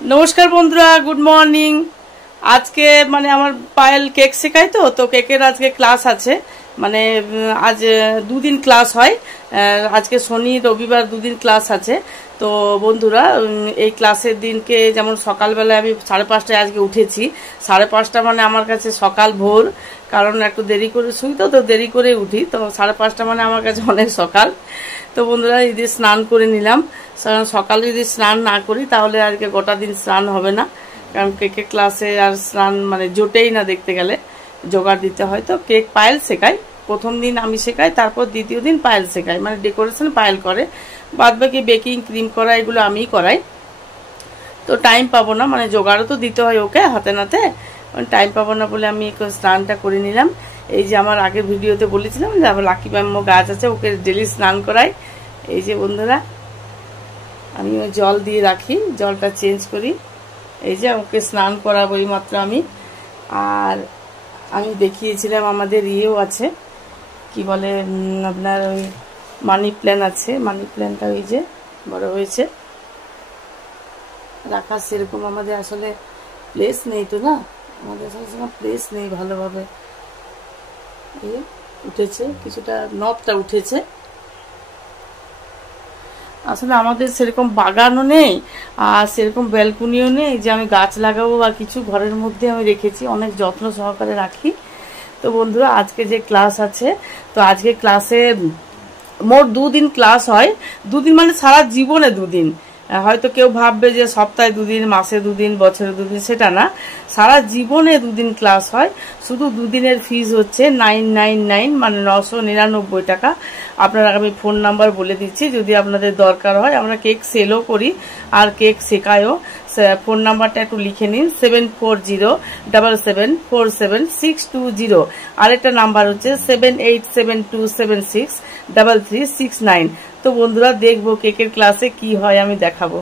নমস্কার বন্ধুরা, good morning. আজকে মানে আমার পায়েল কেক শেখায়, তো কেকের আজকে ক্লাস আছে। মানে আজ দুদিন ক্লাস হয়, আজকে শনি রবিবার দুদিন ক্লাস আছে। তো বন্ধুরা, এই ক্লাসের দিনকে যেমন সকালবেলায় আমি 5:30টায় আজকে উঠেছি। 5:30 মানে আমার কাছে সকাল ভোর, কারণ একটু দেরি করে শুই, তো দেরি করে উঠি। তো 5:30 মানে আমার কাছে অনেক সকাল। তো বন্ধুরা, যদি স্নান করে নিলাম, সকালে যদি স্নান না করি তাহলে আজকে গোটা দিন স্নান হবে না, কারণ কেকের ক্লাসে আর স্নান মানে জোটেই না, দেখতে গেলে জোগাড় দিতে হয়। তো কেক পায়েল শেখাই, প্রথম দিন আমি শেখাই, তারপর দ্বিতীয় দিন পায়েল শেখাই, মানে ডেকোরেশন পায়েল করে, বাদ বাকি বেকিং ক্রিম করা এগুলো আমিই করাই। তো টাইম পাবো না, মানে জোগাড়ও তো দিতে হয় ওকে হাতে নাতে, টাইম পাবো না বলে আমি স্নানটা করে নিলাম। এই যে আমার আগের ভিডিওতে বলেছিলাম যে আমার লাকি ব্যাম্বো গাছ আছে, ওকে ডেলি স্নান করাই। এই যে বন্ধুরা, আমি ওই জল দিয়ে রাখি, জলটা চেঞ্জ করি। এই যে ওকে স্নান করাবো এই মাত্র আমি। আর আমি দেখিয়েছিলাম আমাদের ইয়েও আছে, কি বলে আপনার ওই মানি প্ল্যান্ট আছে, মানি প্ল্যান্টটা ওই যে বড় হয়েছে, রাখার সেরকম আমাদের আসলে প্লেস নেই, তো না আমাদের আসলে প্লেস নেই ভালোভাবে। এই উঠেছে কিছুটা, নবটা উঠেছে। আসলে আমাদের সেরকম বাগানও নেই আর সেরকম ব্যালকনিও নেই যে আমি গাছ লাগাবো বা কিছু। ঘরের মধ্যে আমি রেখেছি, অনেক যত্ন সহকারে রাখি। তো বন্ধুরা, আজকে যে ক্লাস আছে, তো আজকে ক্লাসে মোট 2 দিন ক্লাস হয়। 2 দিন মানে সারা জীবনে 2 দিন। হয়তো কেউ ভাববে যে সপ্তাহে 2 দিন, মাসে 2 দিন, বছরে 2 দিন, সেটা না, সারা জীবনে 2 দিন ক্লাস হয়। শুধু 2 দিনের ফিজ হচ্ছে 999, মানে 999 টাকা। আপনারা আমি ফোন নাম্বার বলে দিচ্ছি, যদি আপনাদের দরকার হয়। আমরা কেক সেলও করি আর কেক শেখায়ও। ফোন নাম্বারটা একটু লিখে নিন, 740777476620। আরেকটা নাম্বার হচ্ছে 7872763369। তো বন্ধুরা, দেখবো কেকের ক্লাসে কি হয়, আমি দেখাবো।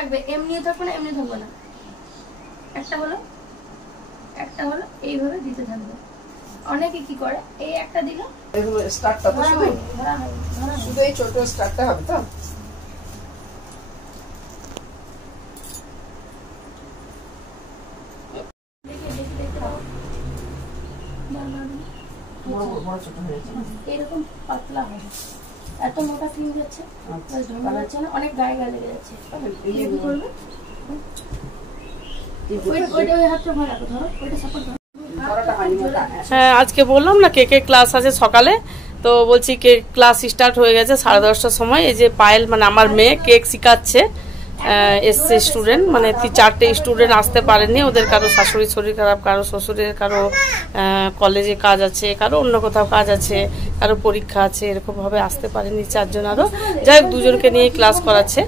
থাকবে, এমনিও থাকবে না, এমনি থাকবে না, একটা হলো এইভাবে দিতে থাকবে। অনেকে কি করে, এই একটা দিল, এগুলো স্টার্টটা তো শুধু এই ছোট স্টার্টটা হবে তো। এরকম পাতলা হবে, এত মোটা ক্রিম যাচ্ছে, ঢোকা যাচ্ছে না, অনেক গায়ে গায়ে লেগে যাচ্ছে। কি করবে, হ্যাঁ, আজকে বললাম না কেকের ক্লাস আছে সকালে, তো বলছি কেক ক্লাস স্টার্ট হয়ে গেছে 10:30টার সময়। এই যে পায়েল মানে আমার মেয়ে কেক শিখাচ্ছে, এসছে স্টুডেন্ট, মানে 4টে স্টুডেন্ট আসতে পারেনি, ওদের কারো শাশুড়ির শরীর খারাপ, কারো শ্বশুরের, কারো কলেজে কাজ আছে, কারো অন্য কোথাও কাজ আছে, কারো পরীক্ষা আছে, এরকম ভাবে আসতে পারেনি 4জন। আরো যাই হোক, 2জনকে নিয়ে ক্লাস করাচ্ছে।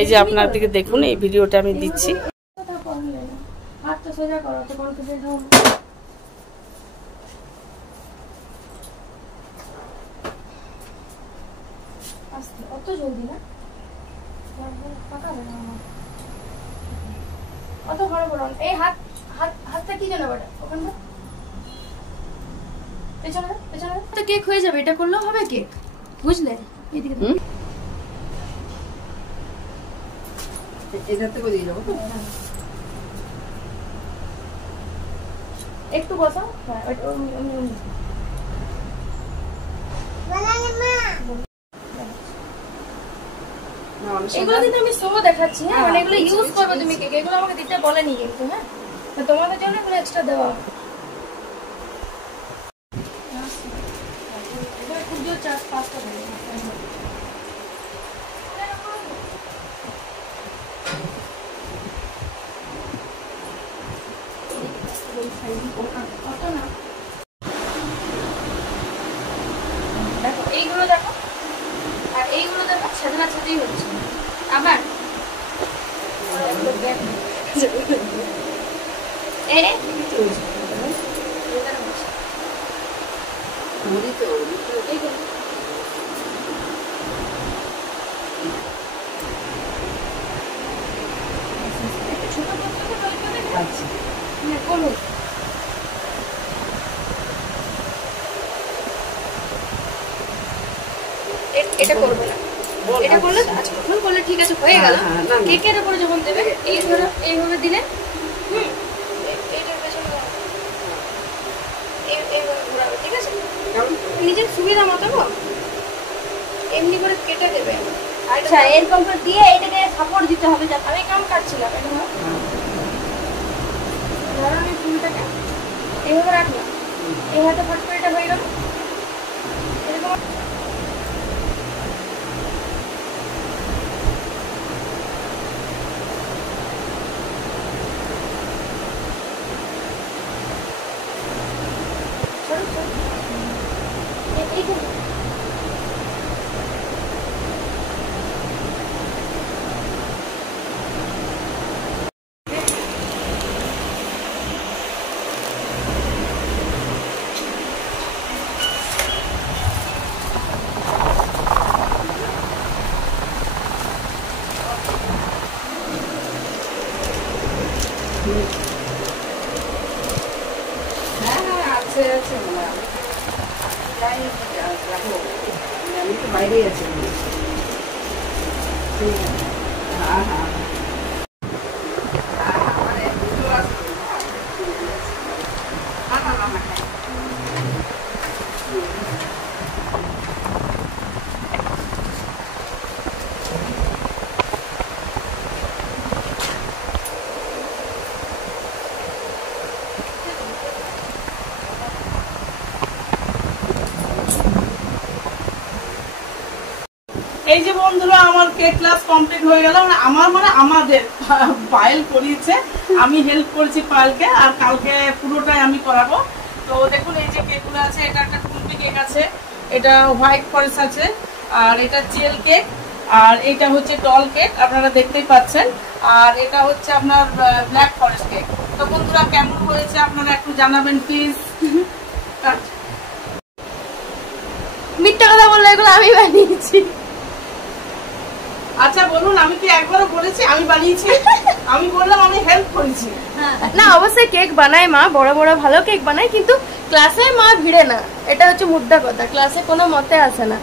এই যে আপনার দিকে দেখুন, এই ভিডিওটা আমি দিচ্ছি। অত জলদি না, অত বড় বড় এই হাতটা কি জানো বেটা, ওখানটা পেছনে পেছনে তো কেক হয়ে যাবে। এটা করলেও হবে কেক, বুঝলে? এদিকে এটাতে করে দিয়ে যাবো, একটু বসাও। এগুলো কিন্তু আমি শো দেখাচ্ছি, হ্যাঁ, মানে এগুলো ইউজ করবে তুমি কেক, এগুলো আমাকে দিতে বলেনি কিন্তু, হ্যাঁ, তোমাদের জন্য এগুলো এক্সট্রা দেওয়া হবে। খুব জোর 4-5টা দেবে। না, এইগুলো দেখো, ওনার সাথেই হচ্ছে আবার করুন এটা করবো না এটা করলে আচ্ছা কখন করলে ঠিক আছে হয়ে গেল কেকের উপরে যখন দেবে এই ধরো এইভাবে দিলে এইটার পেছনে এইভাবে ঘোরাবে ঠিক আছে নিজের সুবিধা মতো এমনি করে কেটে দেবে আচ্ছা এরকম করে দিয়ে এটাকে সাপোর্ট দিতে হবে যাতে আমি কাম কাটছিলাম এটা ধরো আমি ফুলটাকে এইভাবে রাখলাম এই হাতে ফট করে এটা হয়ে গেল এরকম বাইরে আছে হ্যাঁ হ্যাঁ এই যে বন্ধুরা আমার কেক ক্লাস কমপ্লিট হয়ে গেল মানে আমাদের পায়েল করিয়েছে আমি হেল্প করেছি পায়েলকে আর কালকে পুরোটাই আমি করাবো তো দেখুন এই যে কেকগুলো আছে এটা একটা কুলপি কেক আছে এটা হোয়াইট ফরেস্ট আছে আর এটা জেল কেক আর এটা হচ্ছে টল কেক আপনারা দেখতেই পাচ্ছেন আর এটা হচ্ছে আপনার ব্ল্যাক ফরেস্ট কেক তো বন্ধুরা কেমন হয়েছে আপনারা একটু জানাবেন প্লিজ মিথ্যা কথা বললে এগুলো আমি বানিয়েছি আচ্ছা বলুন আমি কি একবারও বলেছি আমি বানিয়েছি আমি বললাম আমি হেল্প করেছি না অবশ্যই কেক বানায় মা বড় বড় ভালো কেক বানায় কিন্তু ক্লাসে মা ভিড়ে না এটা হচ্ছে মুদ্রা কথা ক্লাসে কোনো মতে আসে না